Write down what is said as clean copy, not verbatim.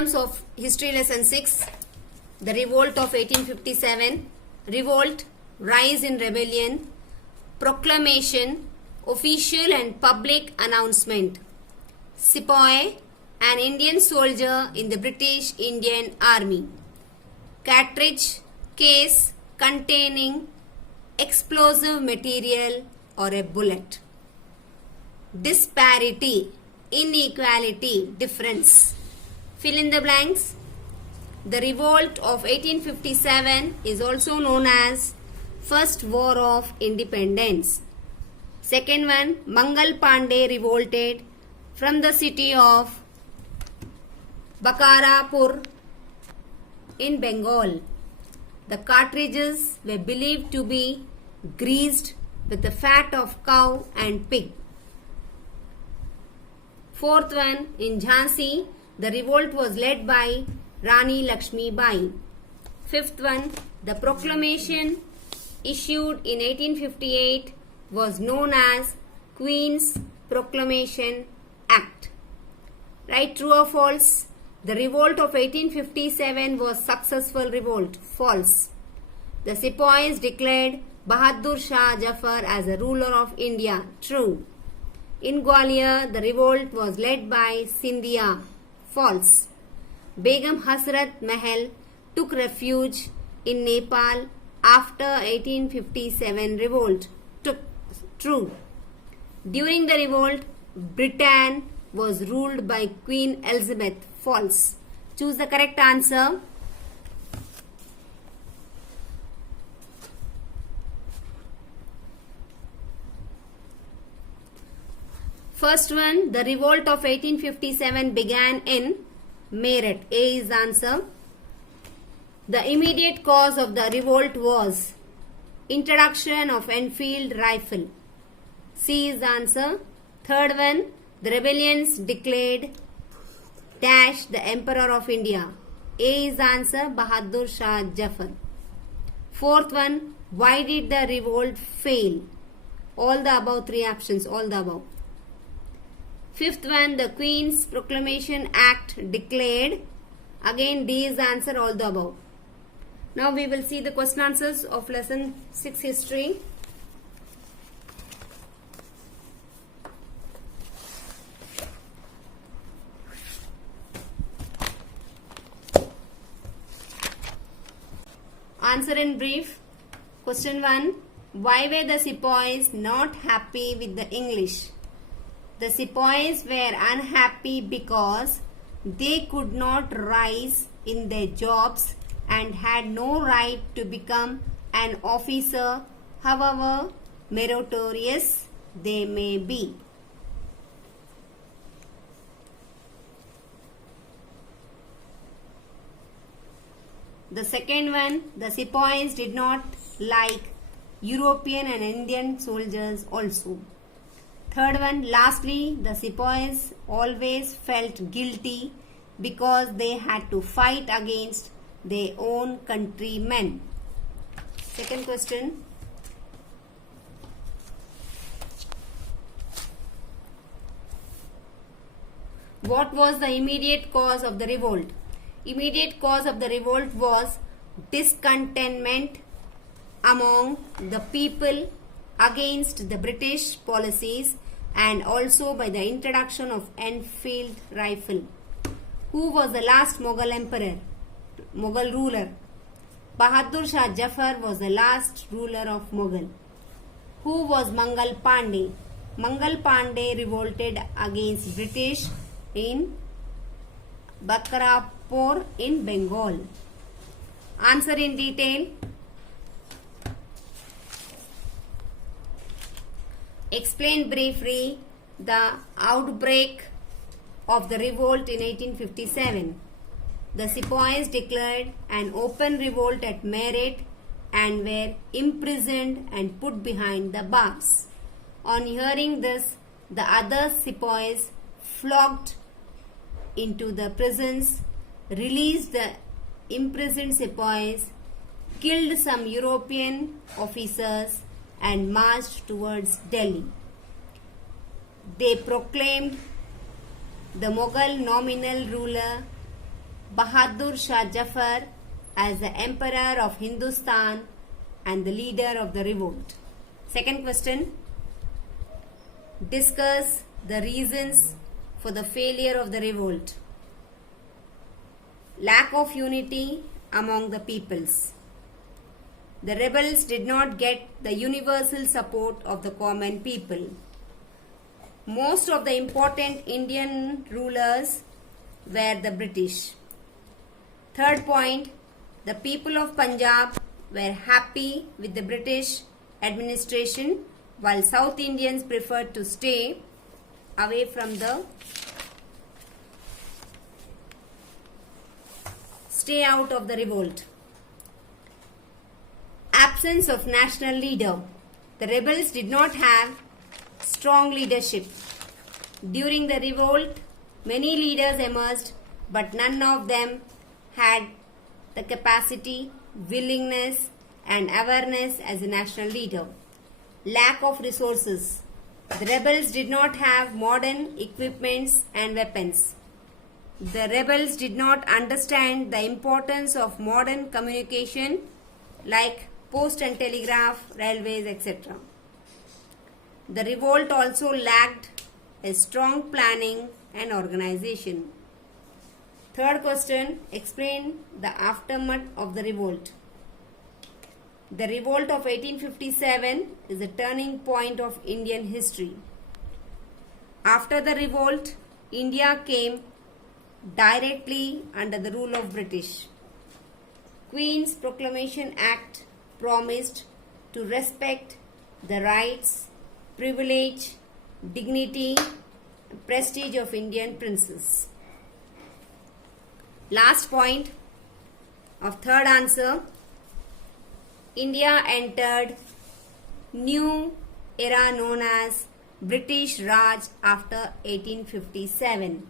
Of History Lesson 6, The Revolt of 1857, Revolt, Rise in Rebellion, Proclamation, Official and Public Announcement. Sepoy, an Indian soldier in the British Indian Army. Cartridge, case containing explosive material or a bullet. Disparity, inequality, difference. Fill in the blanks. The revolt of 1857 is also known as First War of Independence. Second one, Mangal Pandey revolted from the city of Bakarapur in Bengal. The cartridges were believed to be greased with the fat of cow and pig. Fourth one, in Jhansi, the revolt was led by Rani Lakshmi Bai. Fifth one, the proclamation issued in 1858 was known as Queen's Proclamation Act. Right, true or false? The revolt of 1857 was successful revolt. False. The sepoys declared Bahadur Shah Jafar as the ruler of India. True. In Gwalior, the revolt was led by Scindia. False. Begum Hasrat Mahal took refuge in Nepal after 1857 revolt. True. During the revolt, Britain was ruled by Queen Elizabeth. False. Choose the correct answer. First one, the revolt of 1857 began in Meerut. A is the answer. The immediate cause of the revolt was introduction of Enfield rifle. C is the answer. Third one, the rebellions declared dash the Emperor of India. A is the answer. Bahadur Shah Jafar. Fourth one, why did the revolt fail? All the above three options. All the above. Fifth one, the Queen's Proclamation Act declared. Again, D is the answer, all the above. Now we will see the question answers of lesson 6 history. Answer in brief. Question 1. Why were the sepoys not happy with the English? The sepoys were unhappy because they could not rise in their jobs and had no right to become an officer, however meritorious they may be. The second one, the sepoys did not like European and Indian soldiers also. Third one, lastly, the sepoys always felt guilty because they had to fight against their own countrymen. Second question. What was the immediate cause of the revolt? Immediate cause of the revolt was discontentment among the people against the British policies and also by the introduction of Enfield rifle. Who was the last Mughal emperor? Mughal ruler. Bahadur Shah Jafar was the last ruler of Mughal. Who was Mangal Pandey? Mangal Pandey revolted against British in Bakarapur in Bengal. Answer in detail. Explain briefly the outbreak of the revolt in 1857. The sepoys declared an open revolt at Meerut and were imprisoned and put behind the bars. On hearing this, the other sepoys flocked into the prisons, released the imprisoned sepoys, killed some European officers and marched towards Delhi. They proclaimed the Mughal nominal ruler Bahadur Shah Jafar as the Emperor of Hindustan and the leader of the revolt? Second question. Discuss the reasons for the failure of the revolt. Lack of unity among the peoples. The rebels did not get the universal support of the common people. Most of the important Indian rulers were the British. Third point, the people of Punjab were happy with the British administration while South Indians preferred to stay away from stay out of the revolt. Absence of national leader. The rebels did not have strong leadership. During the revolt, many leaders emerged, but none of them had the capacity, willingness, and awareness as a national leader. Lack of resources. The rebels did not have modern equipments and weapons. The rebels did not understand the importance of modern communication like post and telegraph, railways, etc. The revolt also lacked a strong planning and organization. Third question, explain the aftermath of the revolt. The revolt of 1857 is a turning point of Indian history. After the revolt, India came directly under the rule of British. Queen's Proclamation Act promised to respect the rights, privilege, dignity, and prestige of Indian princes. Last point of third answer, India entered new era known as British Raj after 1857.